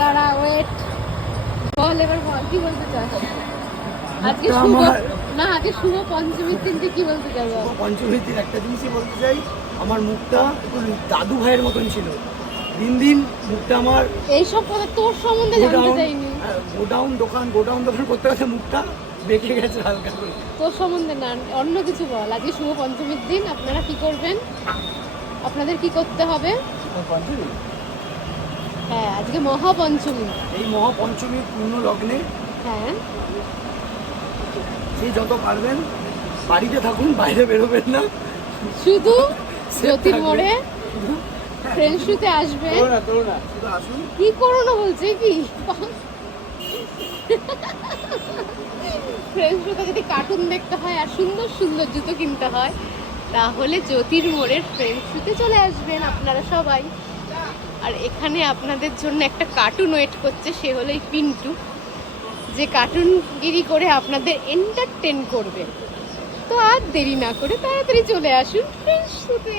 দাঁড়া ওয়েট, বল এবার বল কি বলতে চাস? আজকে শুভ না, আজকে শুভ পঞ্চমীর দিনকে কি বলতে চাই? পঞ্চমীর দিন একটা জিনিসই বলতে চাই, আমার মুখটা একটু দাদু ভাইয়ের মতন ছিল, দিন দিন মুখটা আমার এইসব কথা তোর সম্বন্ধে জানতে চাইনি। গোডাউন দোকান করতে গেছে মুখটা বেঁকে গেছে হালকা করে। তোর সম্বন্ধে না, অন্য কিছু বল। আজকে শুভ পঞ্চমীর দিন, আপনারা কি করবেন? আপনাদের কি করতে হবে? হ্যাঁ, আজকে মহাপঞ্চমী। এই মহাপঞ্চমীর পূর্ণ লগ্নে হ্যাঁ, যে যত পারবেন বাড়িতে থাকুন, বাইরে বেরোবেন না, শুধু জ্যোতির মোড়ে ফ্রেন্ডস শুতে আসবে। শুধু আসুন। কি করোনা বলছে কি? ফ্রেন্ডস শুতে যদি কার্টুন দেখতে হয় আর সুন্দর সুন্দর জুতো কিনতে হয়, তাহলে জ্যোতির মোড়ের ফ্রেন্ডস শুতে চলে আসবেন আপনারা সবাই। আর এখানে আপনাদের জন্য একটা কার্টুন ওয়েট করছে, সে হলো এই পিন্টু, যে কার্টুনগিরি করে আপনাদের এন্টারটেন করবে। তো আর দেরি না করে তাড়াতাড়ি চলে আসুন ফ্রেন্ডস শুতে।